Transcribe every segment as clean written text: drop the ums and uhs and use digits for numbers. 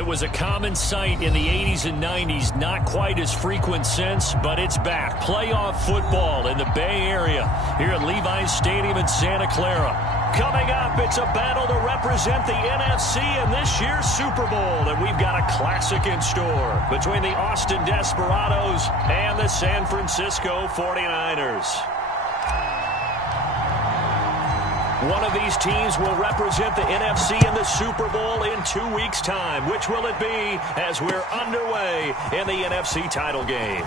It was a common sight in the 80s and 90s, not quite as frequent since, but it's back. Playoff football in the Bay Area here at Levi's Stadium in Santa Clara. Coming up, it's a battle to represent the NFC in this year's Super Bowl, and we've got a classic in store between the Austin Desperados and the San Francisco 49ers. One of these teams will represent the NFC in the Super Bowl in 2 weeks' time. Which will it be as we're underway in the NFC title game?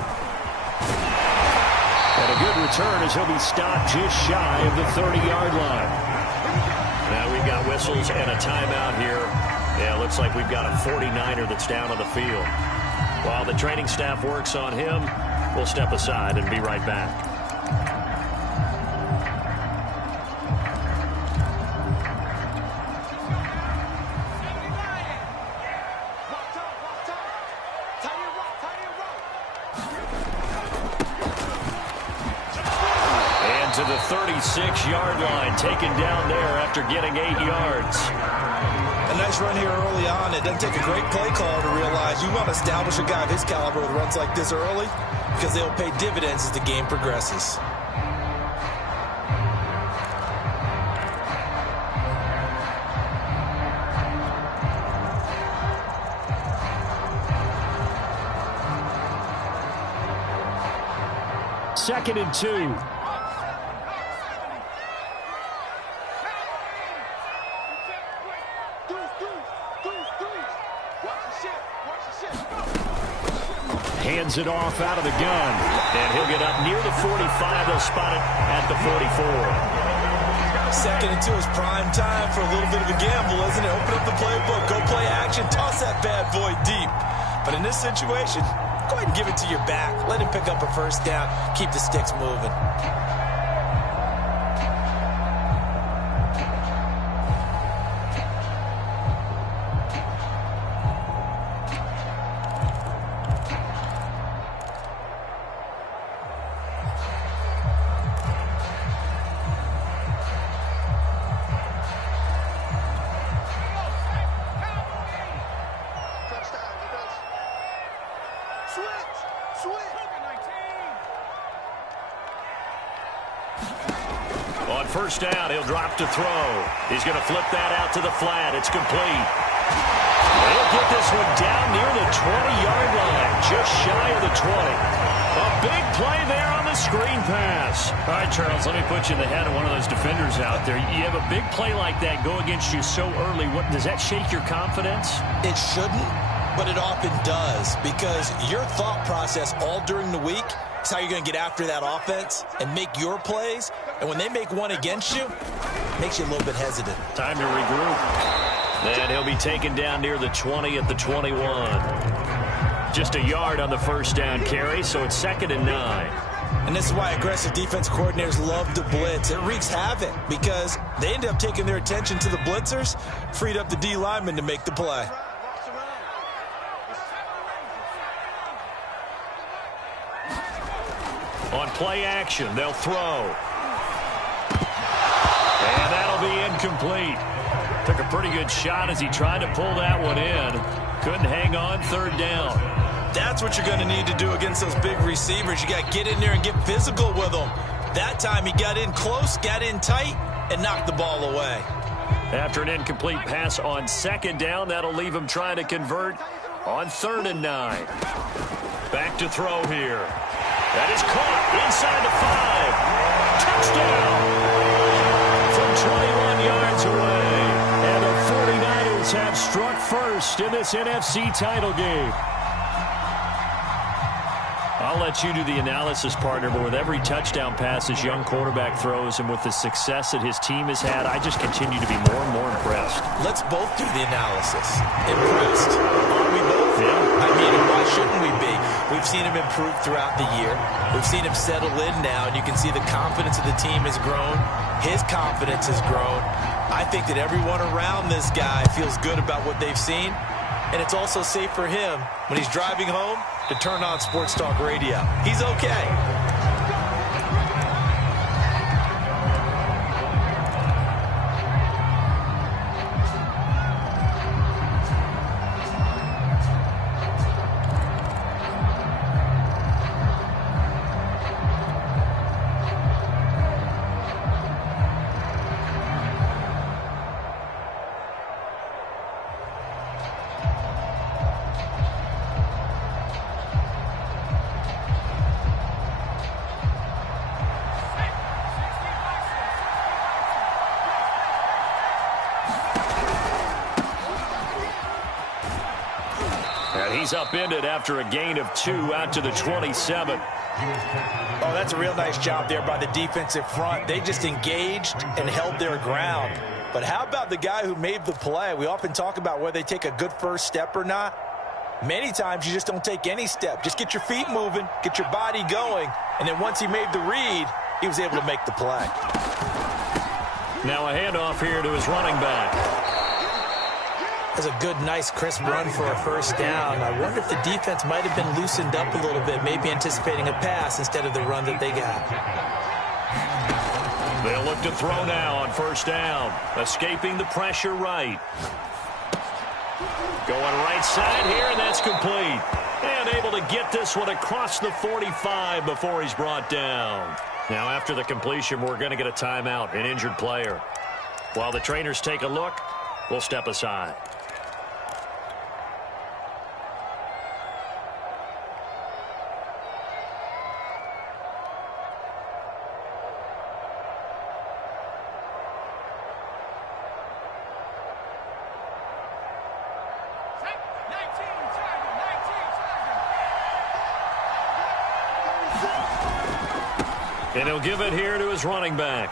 And a good return as he'll be stopped just shy of the 30-yard line. Now we've got whistles and a timeout here. Yeah, looks like we've got a 49er that's down on the field. While the training staff works on him, we'll step aside and be right back. To the 36-yard line, taken down there after getting 8 yards. A nice run here early on. It doesn't take a great play caller to realize you want to establish a guy of his caliber with runs like this early because they'll pay dividends as the game progresses. Second and 2. Hands it off out of the gun. And he'll get up near the 45. They'll spot it at the 44. Second and 2 is prime time for a little bit of a gamble, isn't it? Open up the playbook, go play action, toss that bad boy deep. But in this situation, go ahead and give it to your back. Let him pick up a first down. Keep the sticks moving. On first down, he'll drop to throw. He's going to flip that out to the flat. It's complete. He'll get this one down near the 20-yard line, just shy of the 20. A big play there on the screen pass. All right, Charles, let me put you in the head of one of those defenders out there. You have a big play like that go against you so early. What does that shake your confidence? It shouldn't, but it often does, because your thought process all during the week is how you're going to get after that offense and make your plays. And when they make one against you, it makes you a little bit hesitant. Time to regroup. And he'll be taken down near the 20 at the 21. Just a yard on the first down carry, so it's 2nd and 9. And this is why aggressive defense coordinators love to blitz. It wreaks havoc because they end up taking their attention to the blitzers, freed up the D lineman to make the play. On play action, they'll throw. And that'll be incomplete. Took a pretty good shot as he tried to pull that one in. Couldn't hang on, 3rd down. That's what you're going to need to do against those big receivers. You got to get in there and get physical with them. That time he got in close, got in tight, and knocked the ball away. After an incomplete pass on 2nd down, that'll leave him trying to convert on 3rd and 9. Back to throw here. That is caught inside the 5. Touchdown from 21 yards away. And the 49ers have struck first in this NFC title game. I'll let you do the analysis, partner, but with every touchdown pass this young quarterback throws and with the success that his team has had, I just continue to be more and more impressed. Let's both do the analysis. Impressed. Are we both? Yeah. I mean, why shouldn't we be? We've seen him improve throughout the year. We've seen him settle in now, and you can see the confidence of the team has grown. His confidence has grown. I think that everyone around this guy feels good about what they've seen, and it's also safe for him when he's driving home to turn on Sports Talk Radio. He's okay. And he's upended after a gain of 2 out to the 27. Oh, that's a real nice job there by the defensive front. They just engaged and held their ground. But how about the guy who made the play? We often talk about whether they take a good first step or not. Many times you just don't take any step. Just get your feet moving, get your body going, and then once he made the read, he was able to make the play. Now a handoff here to his running back. That's a good, nice, crisp run for a first down. I wonder if the defense might have been loosened up a little bit, maybe anticipating a pass instead of the run that they got. They'll look to throw now on first down. Escaping the pressure right. Going right side here, and that's complete. And able to get this one across the 45 before he's brought down. Now after the completion, we're going to get a timeout, an injured player. While the trainers take a look, we'll step aside. And he'll give it here to his running back.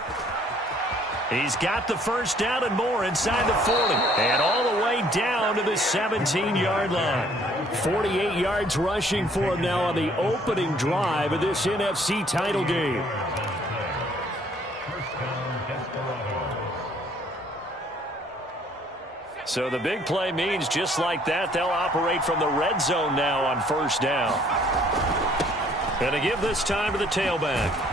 He's got the first down and more inside the 40. And all the way down to the 17-yard line. 48 yards rushing for him now on the opening drive of this NFC title game. So the big play means just like that, they'll operate from the red zone now on first down. And to give this time to the tailback.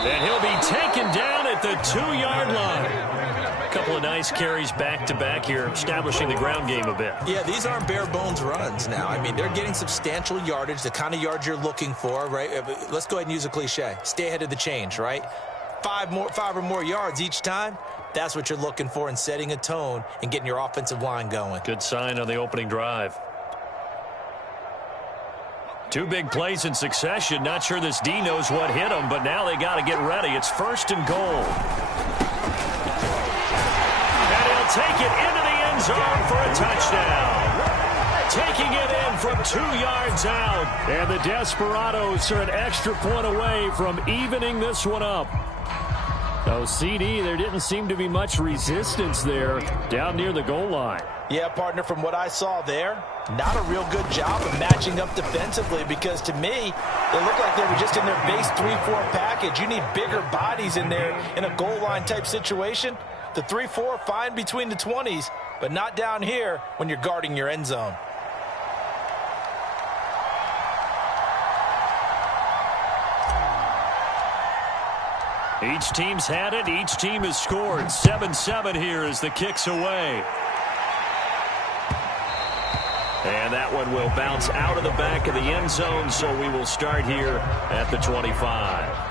And he'll be taken down at the 2-yard line. A couple of nice carries back-to-back here, establishing the ground game a bit. Yeah, these aren't bare-bones runs now. I mean, they're getting substantial yardage, the kind of yards you're looking for, right? Let's go ahead and use a cliche. Stay ahead of the change, right? 5 or more yards each time. That's what you're looking for in setting a tone and getting your offensive line going. Good sign on the opening drive. 2 big plays in succession. Not sure this D knows what hit him, but now they got to get ready. It's first and goal. And he'll take it into the end zone for a touchdown. Taking it in from 2 yards out. And the Desperados are an extra point away from evening this one up. Oh, CD, there didn't seem to be much resistance there down near the goal line. Yeah, partner, from what I saw there, not a real good job of matching up defensively because to me, they looked like they were just in their base 3-4 package. You need bigger bodies in there in a goal line type situation. The 3-4, fine between the 20s, but not down here when you're guarding your end zone. Each team's had it. Each team has scored. 7-7 here as the kick's away. And that one will bounce out of the back of the end zone, so we will start here at the 25.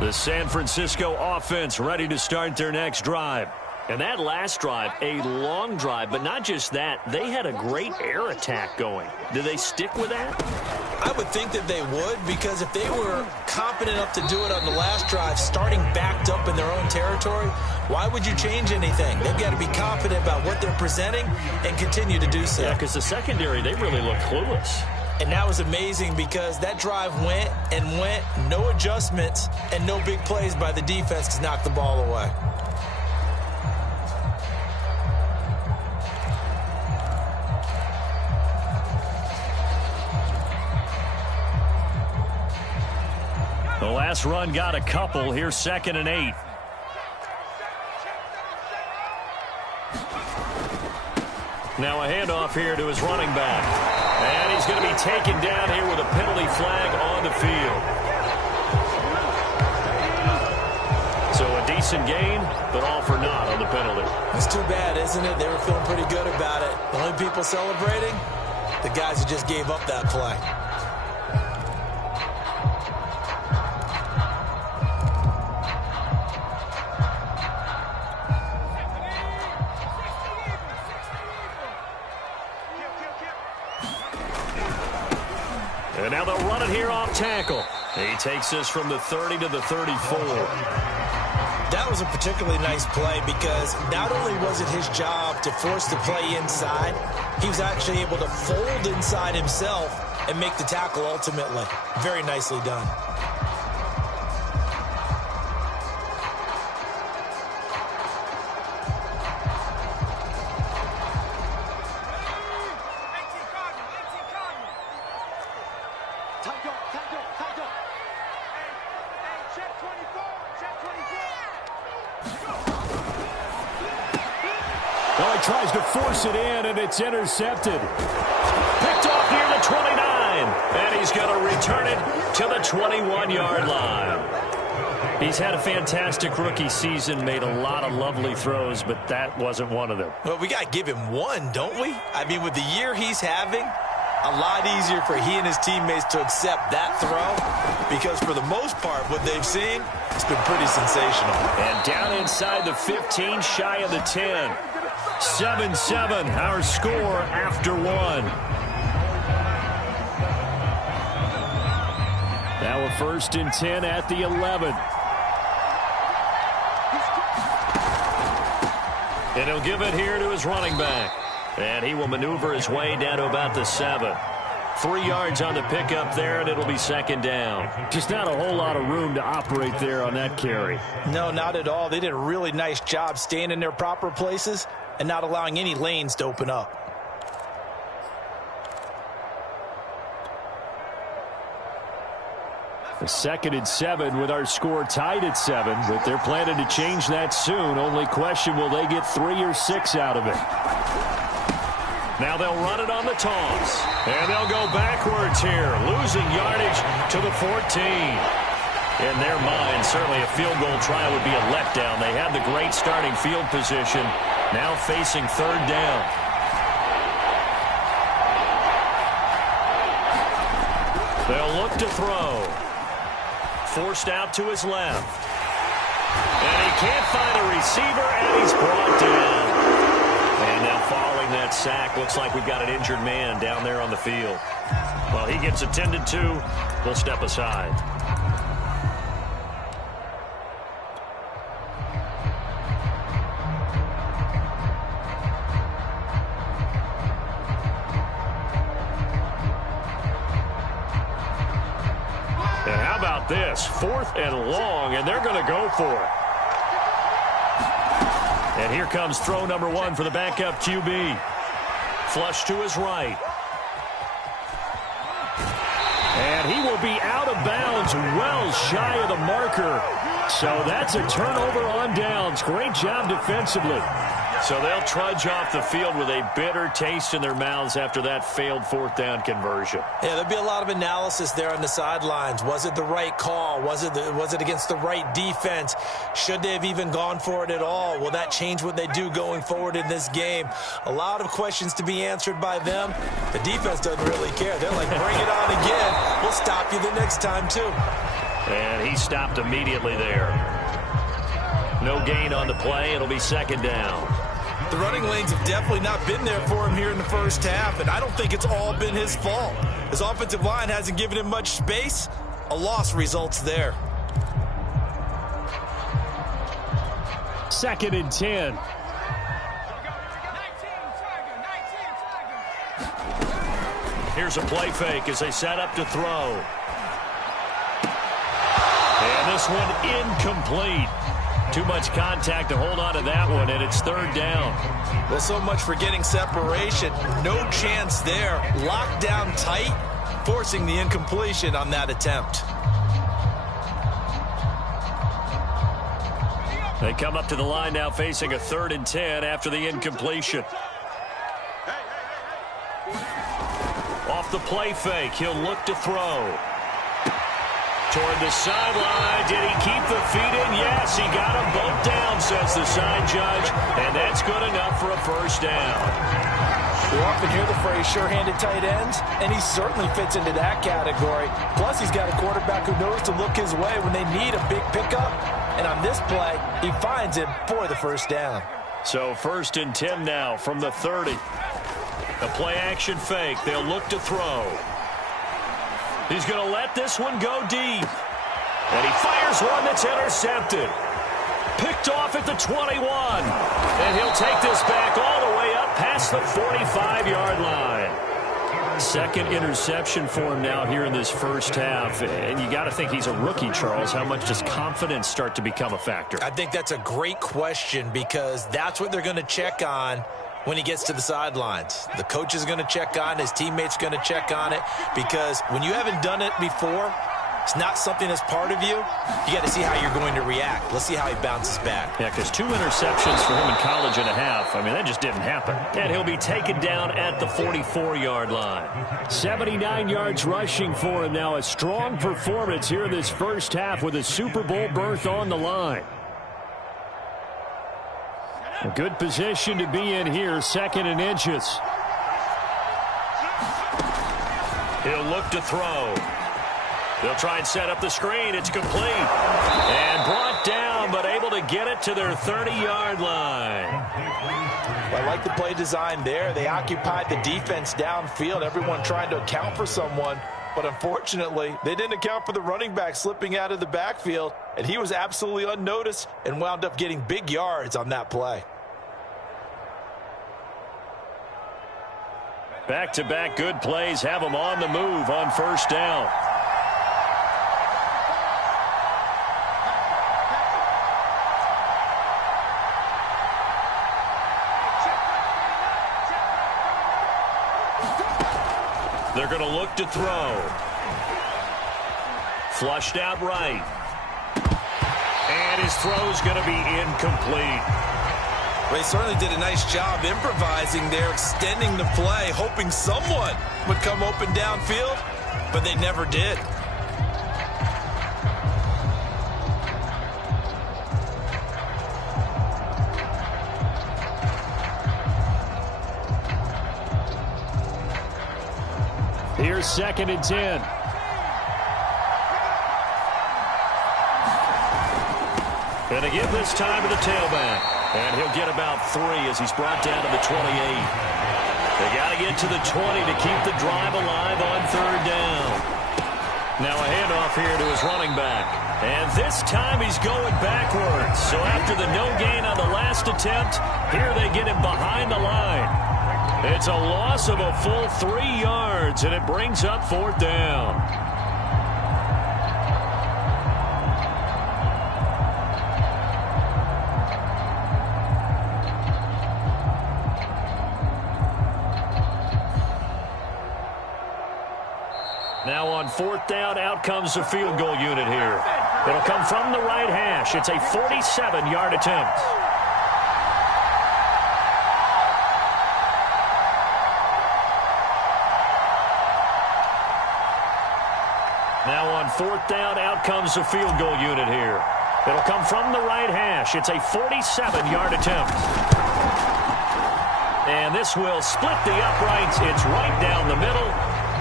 The San Francisco offense ready to start their next drive. And that last drive, a long drive, but not just that. They had a great air attack going. Do they stick with that? I would think that they would, because if they were confident enough to do it on the last drive, starting backed up in their own territory, why would you change anything? They've got to be confident about what they're presenting and continue to do so. Yeah, because the secondary, they really look clueless. And that was amazing because that drive went and went, no adjustments, and no big plays by the defense to knock the ball away. The last run got a couple. Here's 2nd and 8. Now a handoff here to his running back. And he's going to be taken down here with a penalty flag on the field. So a decent gain, but all for naught on the penalty. It's too bad, isn't it? They were feeling pretty good about it. The only people celebrating, the guys who just gave up that play. And now they'll run it here off tackle. He takes this from the 30 to the 34. That was a particularly nice play because not only was it his job to force the play inside, he was actually able to fold inside himself and make the tackle ultimately. Very nicely done. Tries to force it in, and it's intercepted. Picked off near the 29, and he's going to return it to the 21-yard line. He's had a fantastic rookie season, made a lot of lovely throws, but that wasn't one of them. Well, we got to give him one, don't we? I mean, with the year he's having, a lot easier for he and his teammates to accept that throw because for the most part, what they've seen, it's been pretty sensational. And down inside the 15, shy of the 10. 7-7, our score after one. Now a 1st and 10 at the 11. And he'll give it here to his running back. And he will maneuver his way down to about the 7. 3 yards on the pickup there, and it'll be 2nd down. Just not a whole lot of room to operate there on that carry. No, not at all. They did a really nice job staying in their proper places and not allowing any lanes to open up. A 2nd and 7 with our score tied at 7, but they're planning to change that soon. Only question, will they get 3 or 6 out of it? Now they'll run it on the toss, and they'll go backwards here, losing yardage to the 14. In their mind, certainly a field goal try would be a letdown. They had the great starting field position, now facing 3rd down. They'll look to throw. Forced out to his left. And he can't find a receiver, and he's brought down. And now following that sack, looks like we've got an injured man down there on the field. Well, he gets attended to. We'll step aside. And how about this? 4th and long, and they're going to go for it. And here comes throw number 1 for the backup QB. Flush to his right. And he will be out of bounds, well shy of the marker. So that's a turnover on downs. Great job defensively. So they'll trudge off the field with a bitter taste in their mouths after that failed 4th down conversion. Yeah, there'll be a lot of analysis there on the sidelines. Was it the right call? Was it against the right defense? Should they have even gone for it at all? Will that change what they do going forward in this game? A lot of questions to be answered by them. The defense doesn't really care. They're like, bring it on again. We'll stop you the next time, too. And he stopped immediately there. No gain on the play. It'll be 2nd down. The running lanes have definitely not been there for him here in the first half, and I don't think it's all been his fault. His offensive line hasn't given him much space. A loss results there. 2nd and 10. Here's a play fake as they set up to throw. And this one incomplete. Too much contact to hold on to that one, and it's 3rd down. Well, so much for getting separation. No chance there. Locked down tight, forcing the incompletion on that attempt. They come up to the line now facing a 3rd and 10 after the incompletion. Off the play fake, he'll look to throw. Toward the sideline. Did he keep the feet in? Yes, he got them both down, says the side judge. And that's good enough for a 1st down. We often hear the phrase sure-handed tight ends, and he certainly fits into that category. Plus, he's got a quarterback who knows to look his way when they need a big pickup. And on this play, he finds him for the 1st down. So 1st and 10 now from the 30. A play-action fake. They'll look to throw. He's going to let this one go deep. And he fires one that's intercepted. Picked off at the 21. And he'll take this back all the way up past the 45-yard line. Second interception for him now here in this first half. And you got to think he's a rookie, Charles. How much does confidence start to become a factor? I think that's a great question because that's what they're going to check on when he gets to the sidelines. The coach is going to check on it. His teammates going to check on it because when you haven't done it before, it's not something that's part of you. You got to see how you're going to react. Let's see how he bounces back. Yeah, because 2 interceptions for him in college and a half. I mean, that just didn't happen. And he'll be taken down at the 44-yard line. 79 yards rushing for him now. A strong performance here in this first half with a Super Bowl berth on the line. A good position to be in here, 2nd and inches. He'll look to throw. They'll try and set up the screen. It's complete. And brought down, but able to get it to their 30-yard line. I like the play design there. They occupied the defense downfield, everyone trying to account for someone. But unfortunately, they didn't account for the running back slipping out of the backfield, and he was absolutely unnoticed and wound up getting big yards on that play. Back-to-back good plays have them on the move on first down. They're going to look to throw. Flushed out right. And his throw's going to be incomplete. Well, he certainly did a nice job improvising there, extending the play, hoping someone would come open downfield, but they never did. Here's 2nd and 10. And to give this time to the tailback. And he'll get about 3 as he's brought down to the 28. They got to get to the 20 to keep the drive alive on 3rd down. Now a handoff here to his running back. And this time he's going backwards. So after the no gain on the last attempt, here they get him behind the line. It's a loss of a full 3 yards, and it brings up 4th down. Now on 4th down, out comes the field goal unit here. It'll come from the right hash. It's a 47-yard attempt. Now on 4th down, out comes the field goal unit here. It'll come from the right hash. It's a 47-yard attempt. And this will split the uprights. It's right down the middle.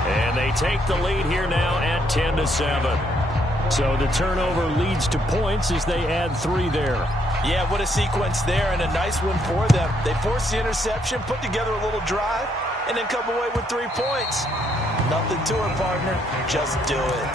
And they take the lead here now at 10-7. So the turnover leads to points as they add 3 there. Yeah, what a sequence there and a nice one for them. They forced the interception, put together a little drive, and then come away with 3 points. Nothing to it, partner. Just do it.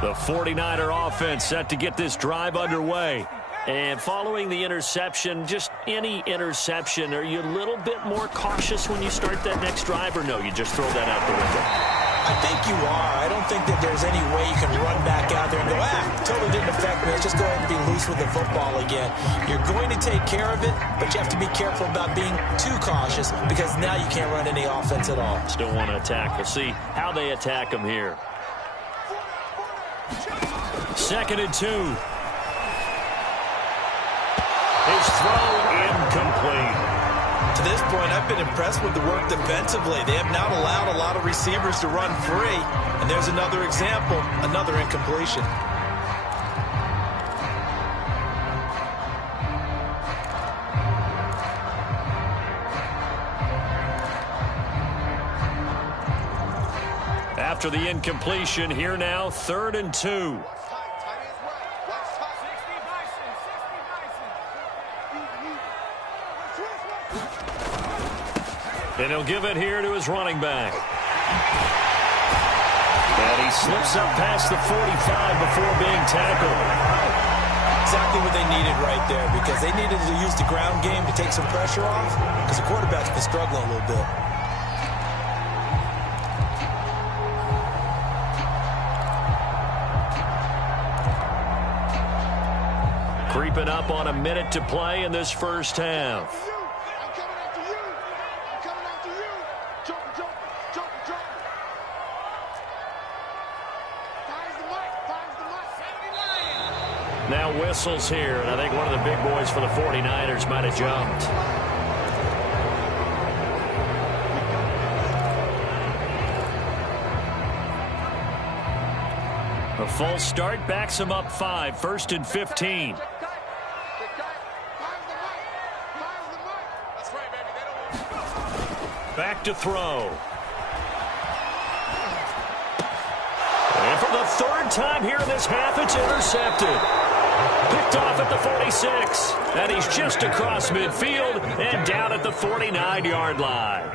The 49er offense set to get this drive underway. And following the interception, just any interception, are you a little bit more cautious when you start that next drive, or no, you just throw that out the window? I think you are. I don't think that there's any way you can run back out there and go, totally didn't affect me. Let's just go ahead and be loose with the football again. You're going to take care of it, but you have to be careful about being too cautious because now you can't run any offense at all. Still want to attack. We'll see how they attack them here. 2nd and 2. His throw incomplete. To this point, I've been impressed with the work defensively. They have not allowed a lot of receivers to run free. And there's another example, another incompletion. After the incompletion, here now, 3rd and 2. And he'll give it here to his running back. And he slips up past the 45 before being tackled. Exactly what they needed right there, because they needed to use the ground game to take some pressure off, because the quarterback's been struggling a little bit. Creeping up on a minute to play in this first half. Now whistles here, and I think one of the big boys for the 49ers might have jumped. A false start backs him up 5, 1st and 15. Back to throw. And for the 3rd time here in this half, it's intercepted. Picked off at the 46. And he's just across midfield and down at the 49-yard line.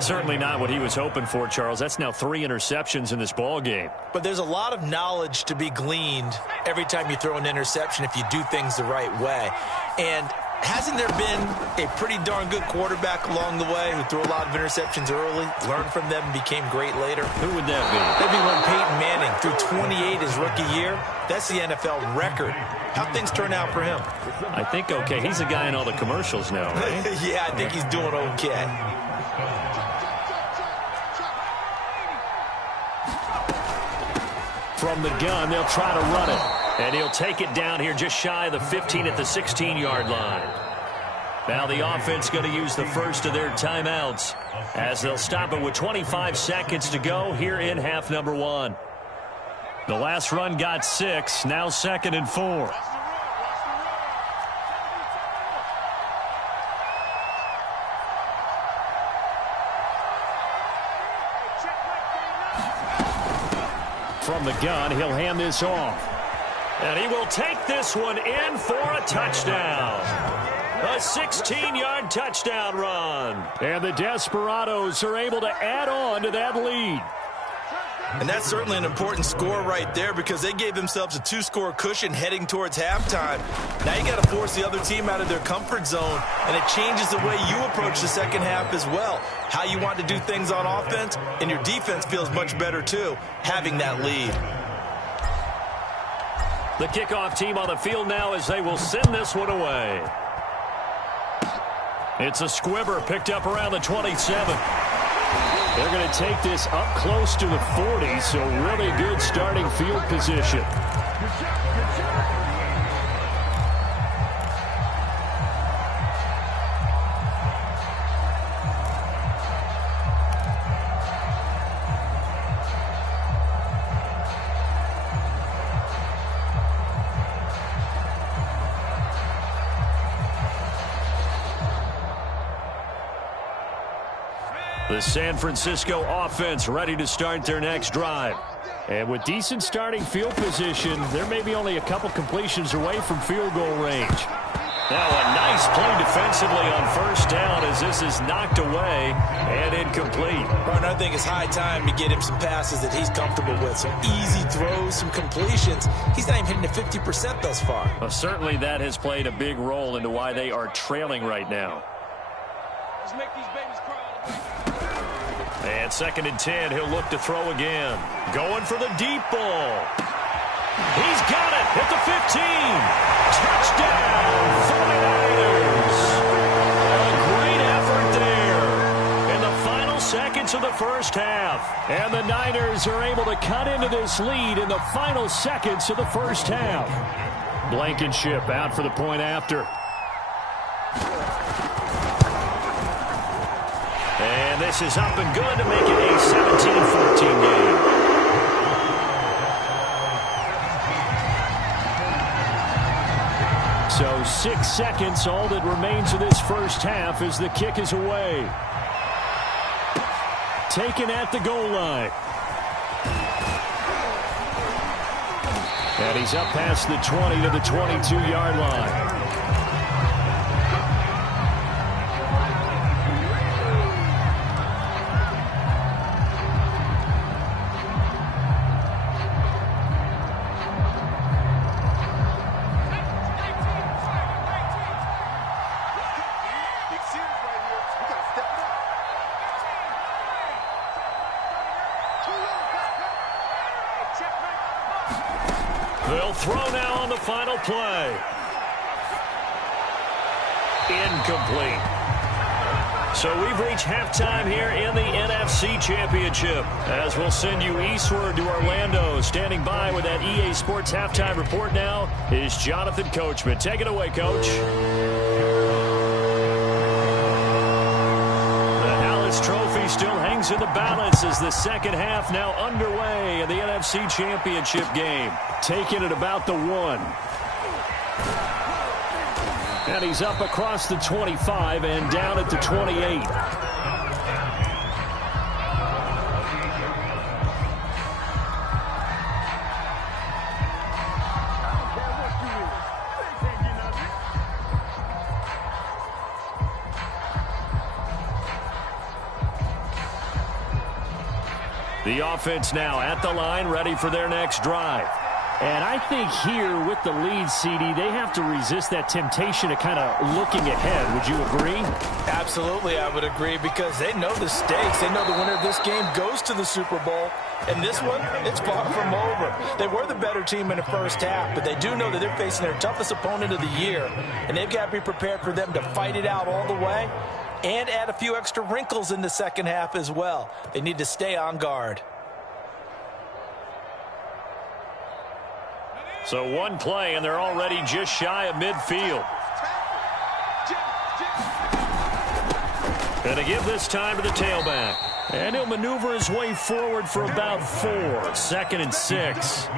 Certainly not what he was hoping for, Charles. That's now 3 interceptions in this ball game. But there's a lot of knowledge to be gleaned every time you throw an interception if you do things the right way. And hasn't there been a pretty darn good quarterback along the way who threw a lot of interceptions early, learned from them, and became great later? Who would that be? That'd be when Peyton Manning threw 28 his rookie year. That's the NFL record. How'd things turn out for him? I think okay. He's a guy in all the commercials now, right? Yeah, I think he's doing okay. From the gun, they'll try to run it. And he'll take it down here just shy of the 15 at the 16-yard line. Now the offense going to use the first of their timeouts as they'll stop it with 25 seconds to go here in half number 1. The last run got 6, now 2nd and 4. From the gun, he'll hand this off. And he will take this one in for a touchdown. A 16-yard touchdown run. And the Desperados are able to add on to that lead. And that's certainly an important score right there, because they gave themselves a 2-score cushion heading towards halftime. Now you got to force the other team out of their comfort zone, and it changes the way you approach the second half as well. How you want to do things on offense, and your defense feels much better too, having that lead. The kickoff team on the field now as they will send this one away. It's a squibber picked up around the 27. They're going to take this up close to the 40, so really good starting field position. The San Francisco offense ready to start their next drive. And with decent starting field position, there may be only a couple completions away from field goal range. Now a nice play defensively on first down as this is knocked away and incomplete. Partner, I think it's high time to get him some passes that he's comfortable with. Some easy throws, some completions. He's not even hitting the 50% thus far. Well, certainly that has played a big role into why they are trailing right now. Let's make these babies cry. And 2nd and 10, he'll look to throw again. Going for the deep ball. He's got it at the 15. Touchdown, 49ers. A great effort there in the final seconds of the first half. And the Niners are able to cut into this lead in the final seconds of the first half. Blankenship out for the point after. And this is up and good to make it a 17-14 game. So 6 seconds, all that remains of this first half as the kick is away. Taken at the goal line. And he's up past the 20 to the 22-yard line. They'll throw now on the final play. Incomplete. So we've reached halftime here in the NFC Championship. As we'll send you eastward to Orlando. Standing by with that EA Sports halftime report now is Jonathan Coachman. Take it away, Coach. Trophy still hangs in the balance as the second half now underway in the NFC Championship game. Taking it about the 1. And he's up across the 25 and down at the 28. The offense now at the line, ready for their next drive. And I think here with the lead, CD, they have to resist that temptation of kind of looking ahead. Would you agree? Absolutely, I would agree, because they know the stakes. They know the winner of this game goes to the Super Bowl. And this one, it's far from over. They were the better team in the first half, but they do know that they're facing their toughest opponent of the year. And they've got to be prepared for them to fight it out all the way and add a few extra wrinkles in the second half as well. They need to stay on guard. So one play, and they're already just shy of midfield. And to give this time to the tailback. And he'll maneuver his way forward for about 4. 2nd and 6.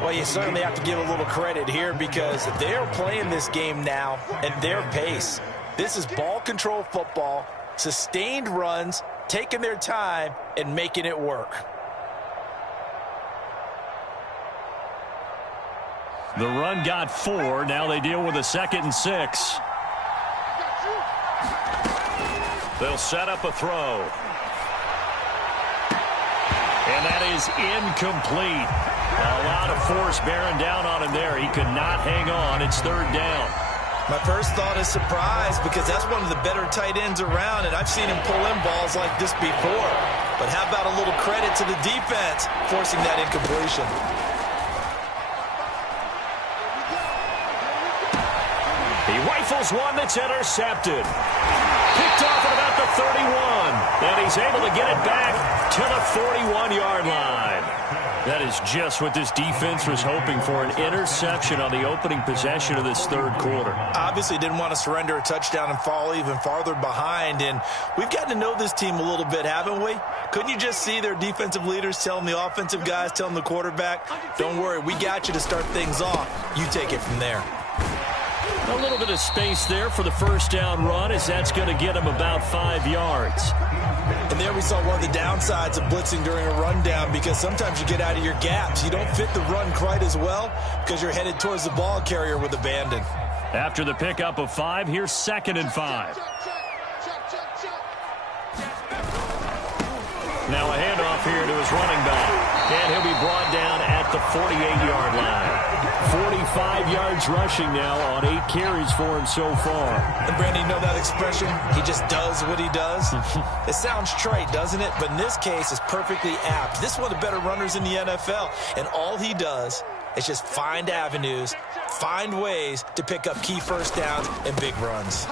Well, you certainly have to give a little credit here because they're playing this game now at their pace. This is ball control football, sustained runs, taking their time, and making it work. The run got 4. Now they deal with a 2nd and 6. They'll set up a throw. And that is incomplete. A lot of force bearing down on him there. He could not hang on. It's 3rd down. My first thought is surprise because that's one of the better tight ends around, and I've seen him pull in balls like this before. But how about a little credit to the defense forcing that incompletion? He rifles one that's intercepted. Picked off at about the 31. And he's able to get it back to the 41-yard line. That is just what this defense was hoping for, an interception on the opening possession of this 3rd quarter. Obviously didn't want to surrender a touchdown and fall even farther behind. And we've gotten to know this team a little bit, haven't we? Couldn't you just see their defensive leaders telling the offensive guys, telling the quarterback, don't worry, we got you to start things off. You take it from there. A little bit of space there for the 1st down run, as that's going to get him about 5 yards. And there we saw one of the downsides of blitzing during a rundown, because sometimes you get out of your gaps. You don't fit the run quite as well because you're headed towards the ball carrier with abandon. After the pickup of 5, here's 2nd and 5. Now a handoff here to his running back. And he'll be brought down at the 48-yard line. 45 yards rushing now on 8 carries for him so far. And Brandon, you know that expression? He just does what he does. It sounds trite, doesn't it? But in this case, it's perfectly apt. This is one of the better runners in the NFL. And all he does is just find avenues, find ways to pick up key 1st downs and big runs.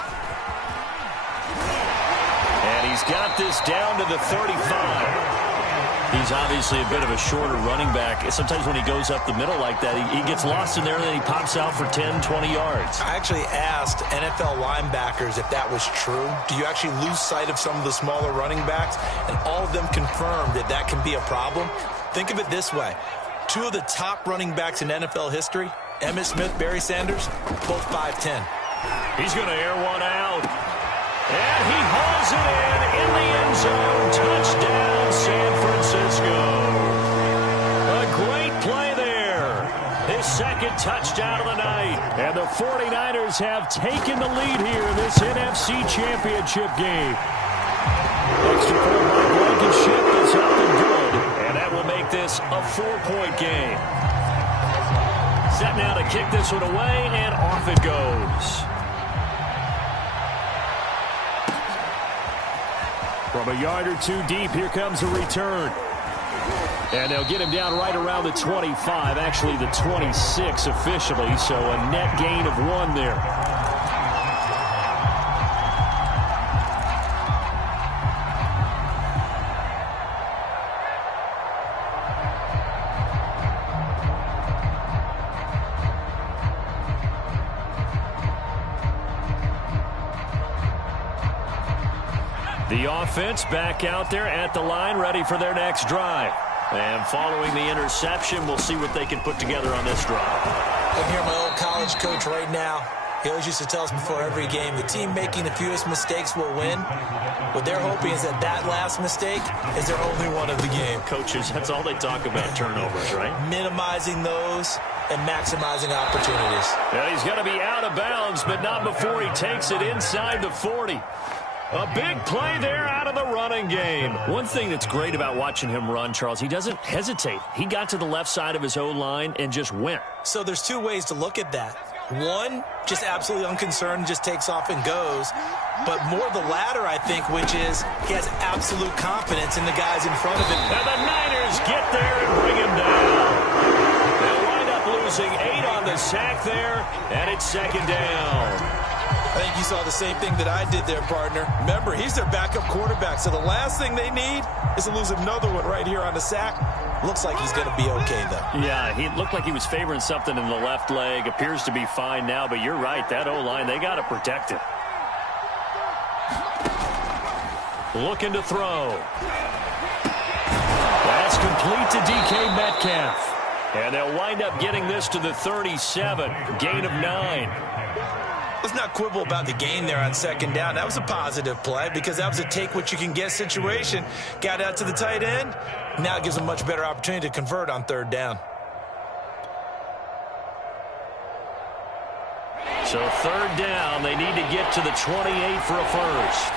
And he's got this down to the 35. He's obviously a bit of a shorter running back. Sometimes when he goes up the middle like that, he gets lost in there and then he pops out for 10, 20 yards. I actually asked NFL linebackers if that was true. Do you actually lose sight of some of the smaller running backs? And all of them confirmed that that can be a problem. Think of it this way. 2 of the top running backs in NFL history, Emmitt Smith, Barry Sanders, both 5'10". He's going to air one out. And he hauls it in the end zone. Touchdown, San Francisco. A great play there. second touchdown of the night. And the 49ers have taken the lead here in this NFC Championship game. Extra point by Blankenship is up and good. And that will make this a 4-point game. Set now to kick this one away, and off it goes. From a yard or two deep, here comes a return. And they'll get him down right around the 25, actually the 26 officially, so a net gain of 1 there. The offense back out there at the line, ready for their next drive. And following the interception, we'll see what they can put together on this drive. I can hear my old college coach right now. He always used to tell us before every game, the team making the fewest mistakes will win. What they're hoping is that that last mistake is their only one of the game. Coaches, that's all they talk about, turnovers, right? Minimizing those and maximizing opportunities. Yeah, he's going to be out of bounds, but not before he takes it inside the 40. A big play there out of the running game. One thing that's great about watching him run, Charles, he doesn't hesitate. He got to the left side of his O-line and just went. So there's two ways to look at that. One, just absolutely unconcerned, just takes off and goes. But more the latter, I think, which is he has absolute confidence in the guys in front of him. And the Niners get there and bring him down. They'll wind up losing 8 on the sack there, and it's second down. I think you saw the same thing that I did there, partner. Remember, he's their backup quarterback, so the last thing they need is to lose another one right here on the sack. Looks like he's going to be okay, though. Yeah, he looked like he was favoring something in the left leg. Appears to be fine now, but you're right. That O-line, they got to protect it. Looking to throw. That's complete to DK Metcalf. And they'll wind up getting this to the 37. Gain of 9. Let's not quibble about the gain there on second down. That was a positive play because that was a take-what-you-can-get situation. Got out to the tight end. Now it gives them a much better opportunity to convert on third down. So third down, they need to get to the 28 for a first.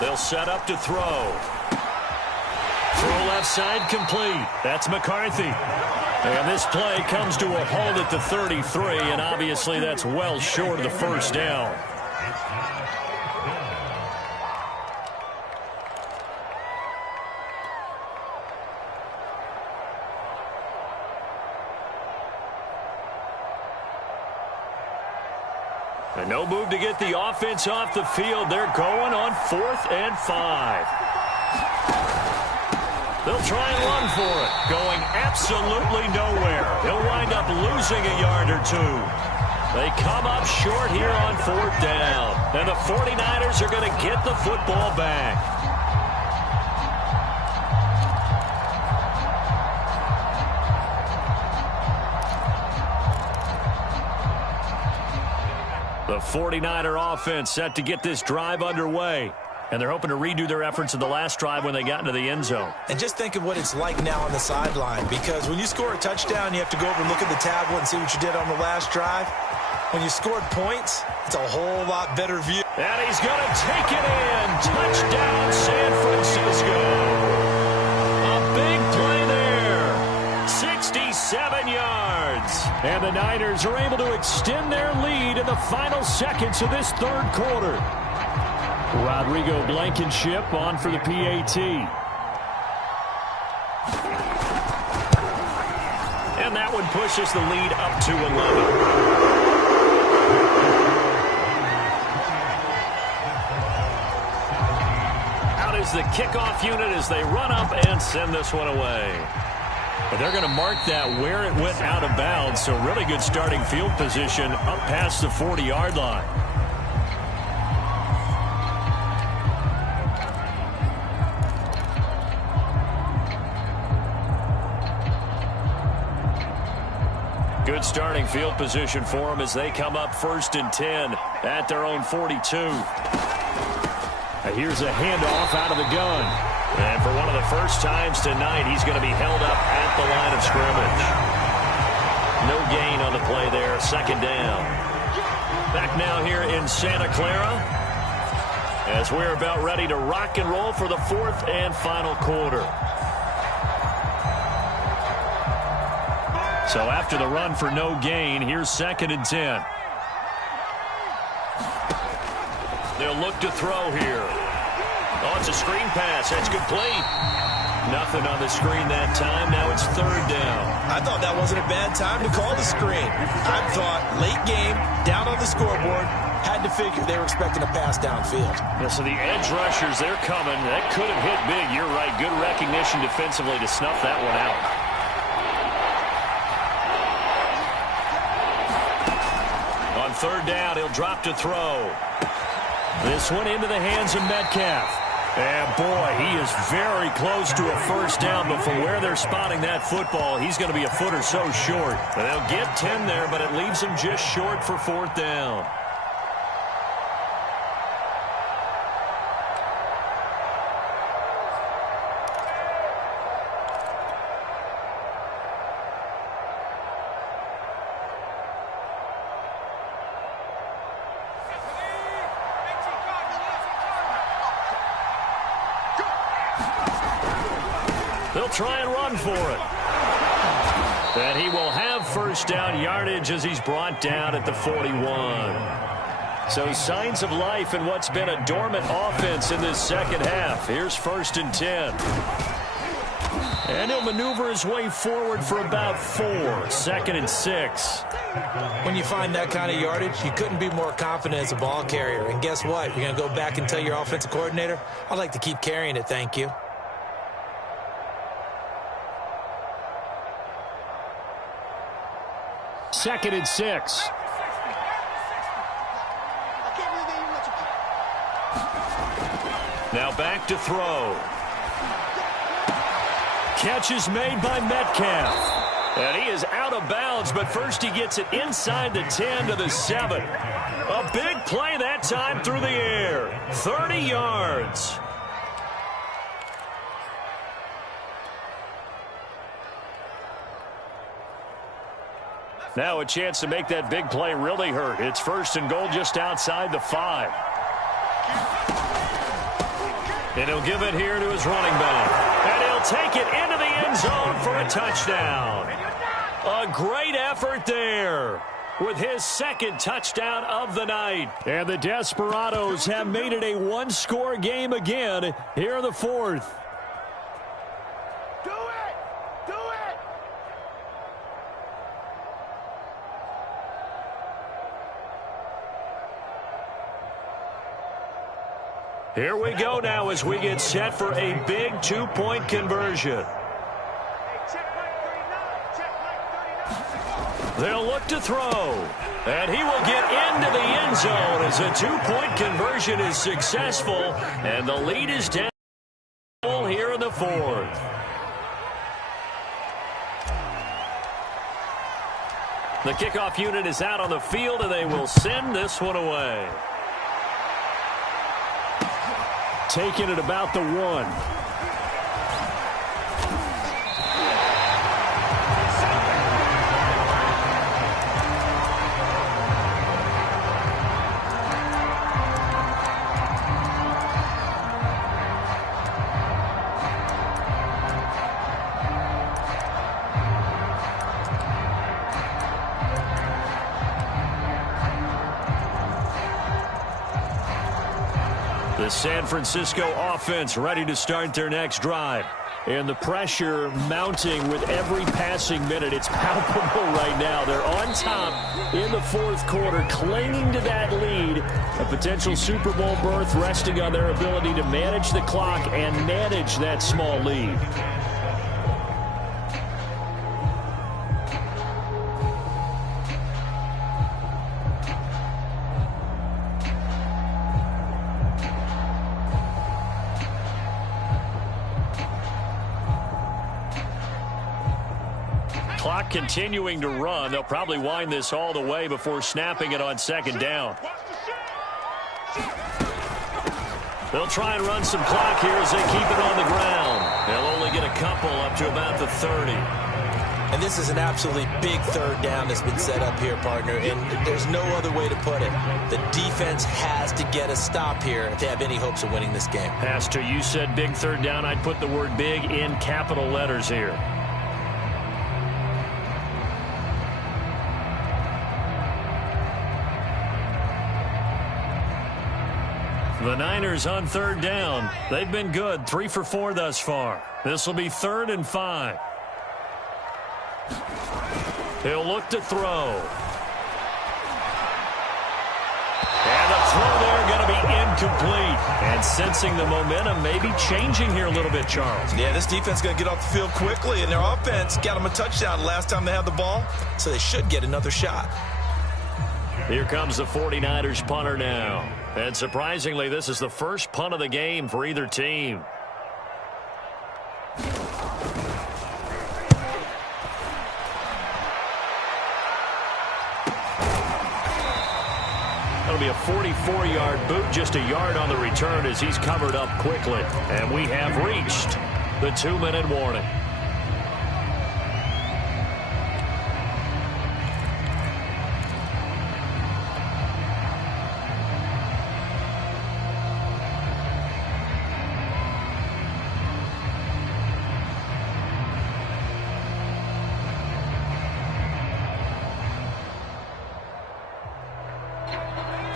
They'll set up to throw. Throw left side complete. That's McCarthy. And this play comes to a halt at the 33, and obviously that's well short of the first down. And no move to get the offense off the field. They're going on 4th and 5. They'll try and run for it. Going absolutely nowhere. They'll wind up losing a yard or 2. They come up short here on 4th down. And the 49ers are going to get the football back. The 49er offense set to get this drive underway. And they're hoping to redo their efforts in the last drive when they got into the end zone. And just think of what it's like now on the sideline. Because when you score a touchdown, you have to go over and look at the tablet and see what you did on the last drive. When you scored points, it's a whole lot better view. And he's going to take it in. Touchdown, San Francisco. A big play there. 67 yards. And the Niners are able to extend their lead in the final seconds of this third quarter. Rodrigo Blankenship on for the PAT. And that one pushes the lead up to 11. Out is the kickoff unit as they run up and send this one away. But they're going to mark that where it went out of bounds, so really good starting field position up past the 40-yard line. Good starting field position for them as they come up 1st and 10 at their own 42. Here's a handoff out of the gun. And for one of the first times tonight, he's going to be held up at the line of scrimmage. No gain on the play there, 2nd down. Back now here in Santa Clara as we're about ready to rock and roll for the 4th and final quarter. So after the run for no gain, here's 2nd and 10. They'll look to throw here. Oh, it's a screen pass. That's complete. Nothing on the screen that time. Now it's 3rd down. I thought that wasn't a bad time to call the screen. I thought late game, down on the scoreboard, had to figure they were expecting a pass downfield. Yeah, so the edge rushers, they're coming. That could have hit big. You're right. Good recognition defensively to snuff that one out. On 3rd down, he'll drop to throw. This one into the hands of Metcalf. And, boy, he is very close to a 1st down, but from where they're spotting that football, he's going to be a foot or so short. And they'll get 10 there, but it leaves him just short for 4th down. They'll try and run for it. And he will have 1st down yardage as he's brought down at the 41. So signs of life in what's been a dormant offense in this 2nd half. Here's 1st and 10. And he'll maneuver his way forward for about 4. 2nd and 6. When you find that kind of yardage, you couldn't be more confident as a ball carrier. And guess what? You're going to go back and tell your offensive coordinator, I'd like to keep carrying it, thank you. Second and 6. Now back to throw. Catch is made by Metcalf. And he is out of bounds, but first he gets it inside the 10 to the 7. A big play that time through the air. 30 yards. Now a chance to make that big play really hurt. It's 1st and goal just outside the 5. And he'll give it here to his running back. And he'll take it into the end zone for a touchdown. A great effort there with his 2nd touchdown of the night. And the Desperados have made it a one-score game again here in the 4th. Here we go now as we get set for a big 2-point conversion. They'll look to throw. And he will get into the end zone as a 2-point conversion is successful. And the lead is down here in the 4th. The kickoff unit is out on the field, and they will send this one away. Taking it about the 1. The San Francisco offense ready to start their next drive. And the pressure mounting with every passing minute. It's palpable right now. They're on top in the 4th quarter, clinging to that lead. A potential Super Bowl berth resting on their ability to manage the clock and manage that small lead. Clock clock continuing to run. They'll probably wind this all the way before snapping it on second down. They'll try and run some clock here as they keep it on the ground. They'll only get a couple up to about the 30. And this is an absolutely big third down that's been set up here, partner, and there's no other way to put it. The defense has to get a stop here if they have any hopes of winning this game. Has to. You said big third down. I'd put the word big in capital letters here. The Niners on third down. They've been good, 3 for 4 thus far. This will be 3rd and 5. He'll look to throw. And the throw there going to be incomplete. And sensing the momentum maybe changing here a little bit, Charles. Yeah, this defense is going to get off the field quickly, and their offense got them a touchdown last time they had the ball, so they should get another shot. Here comes the 49ers punter now. And surprisingly, this is the first punt of the game for either team. That'll be a 44-yard boot, just a yard on the return as he's covered up quickly. And we have reached the 2-minute warning.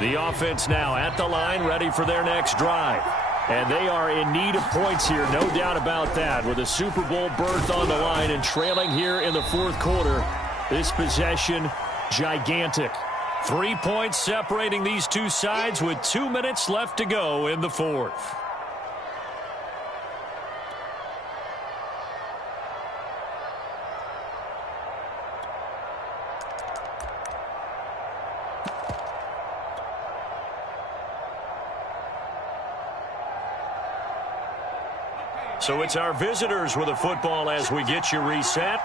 The offense now at the line, ready for their next drive. And they are in need of points here, no doubt about that. With a Super Bowl berth on the line and trailing here in the 4th quarter, this possession, gigantic. 3 points separating these two sides with 2 minutes left to go in the 4th. So it's our visitors with the football as we get you reset.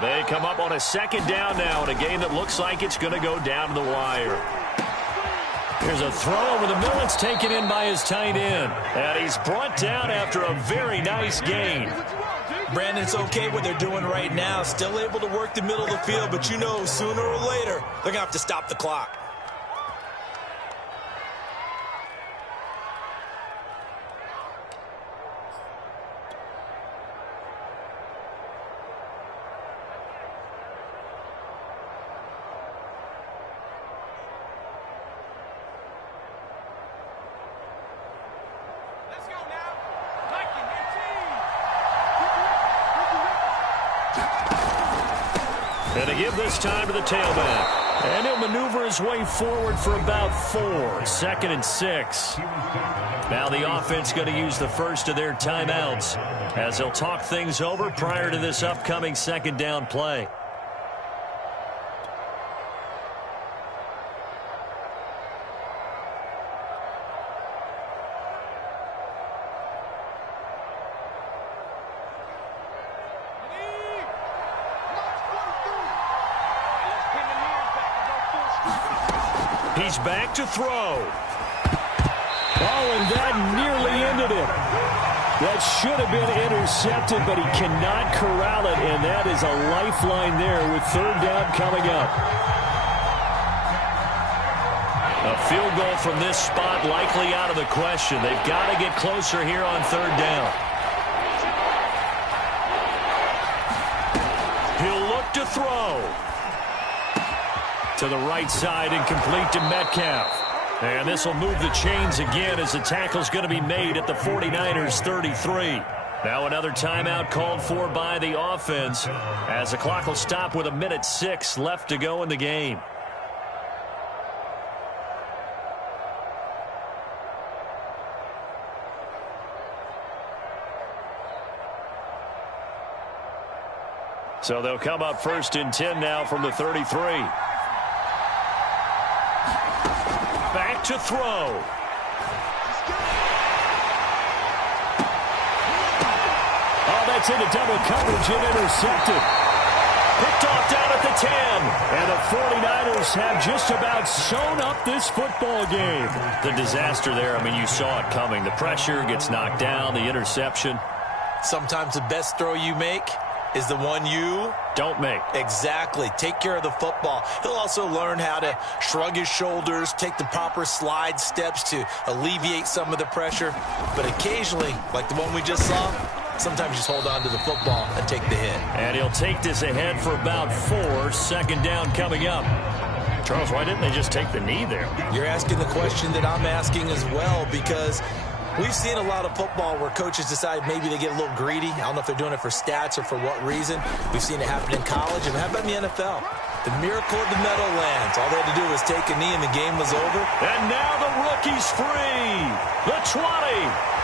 They come up on a 2nd down now in a game that looks like it's going to go down to the wire. Here's a throw over the middle. It's taken in by his tight end. And he's brought down after a very nice gain. Brandon, it's okay what they're doing right now. Still able to work the middle of the field, but you know sooner or later they're going to have to stop the clock. And to give this time to the tailback. And he'll maneuver his way forward for about 4. 2nd and 6. Now the offense going to use the first of their timeouts as they'll talk things over prior to this upcoming 2nd down play. He's back to throw. Oh, and that nearly ended it. That should have been intercepted, but he cannot corral it, and that is a lifeline there with 3rd down coming up. A field goal from this spot likely out of the question. They've got to get closer here on 3rd down. He'll look to throw. To the right side and complete to Metcalf. And this will move the chains again as the tackle's going to be made at the 49ers 33. Now another timeout called for by the offense as the clock will stop with 1:06 left to go in the game. So they'll come up 1st and 10 now from the 33. Back to throw. Oh, that's into double coverage and intercepted. Picked off the 10. And the 49ers have just about sewn up this football game. The disaster there, I mean, you saw it coming. The pressure gets knocked down, the interception. Sometimes the best throw you make is the one you don't make. Exactly. Take care of the football. He'll also learn how to shrug his shoulders, take the proper slide steps to alleviate some of the pressure. But occasionally, like the one we just saw, sometimes just hold on to the football and take the hit. And he'll take this ahead for about 4. Second down coming up. Charles, why didn't they just take the knee there? You're asking the question that I'm asking as well, because we've seen a lot of football where coaches decide maybe they get a little greedy. I don't know if they're doing it for stats or for what reason. We've seen it happen in college. And how about in the NFL? The miracle of the Meadowlands. All they had to do was take a knee and the game was over. And now the rookie's free. The 20.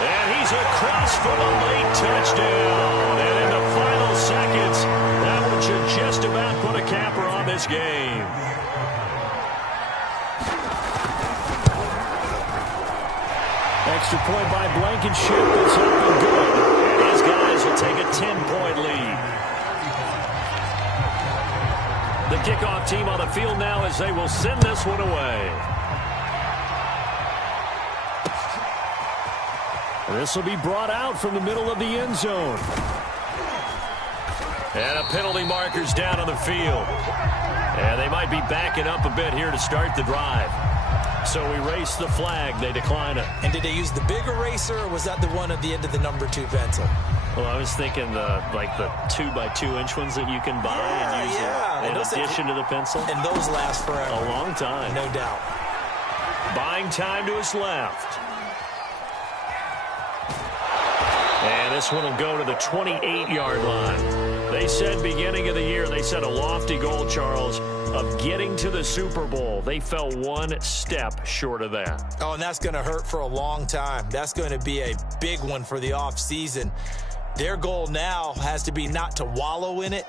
And he's across for the late touchdown. And in the final seconds, that one should just about put a capper on this game. Extra point by Blankenship is up and good. And his guys will take a 10-point lead. The kickoff team on the field now as they will send this one away. This will be brought out from the middle of the end zone. And a penalty marker's down on the field. And they might be backing up a bit here to start the drive. So erase the flag. They decline it. And did they use the big eraser, or was that the one at the end of the number 2 pencil? Well, I was thinking the 2x2-inch ones that you can buy and use in addition to the pencil. And those last forever. A long time. No doubt. Buying time to his left. And this one will go to the 28-yard line. They said beginning of the year, they set a lofty goal, Charles, of getting to the Super Bowl. They fell one step short of that. Oh, and that's going to hurt for a long time. That's going to be a big one for the offseason. Their goal now has to be not to wallow in it,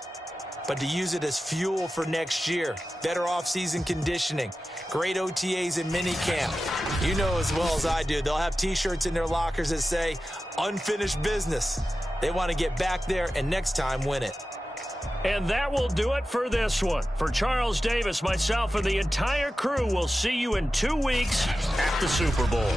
but to use it as fuel for next year. Better offseason conditioning, great OTAs and minicamp. You know as well as I do, they'll have T-shirts in their lockers that say, unfinished business. They want to get back there and next time win it. And that will do it for this one. For Charles Davis, myself, and the entire crew, we'll see you in 2 weeks at the Super Bowl.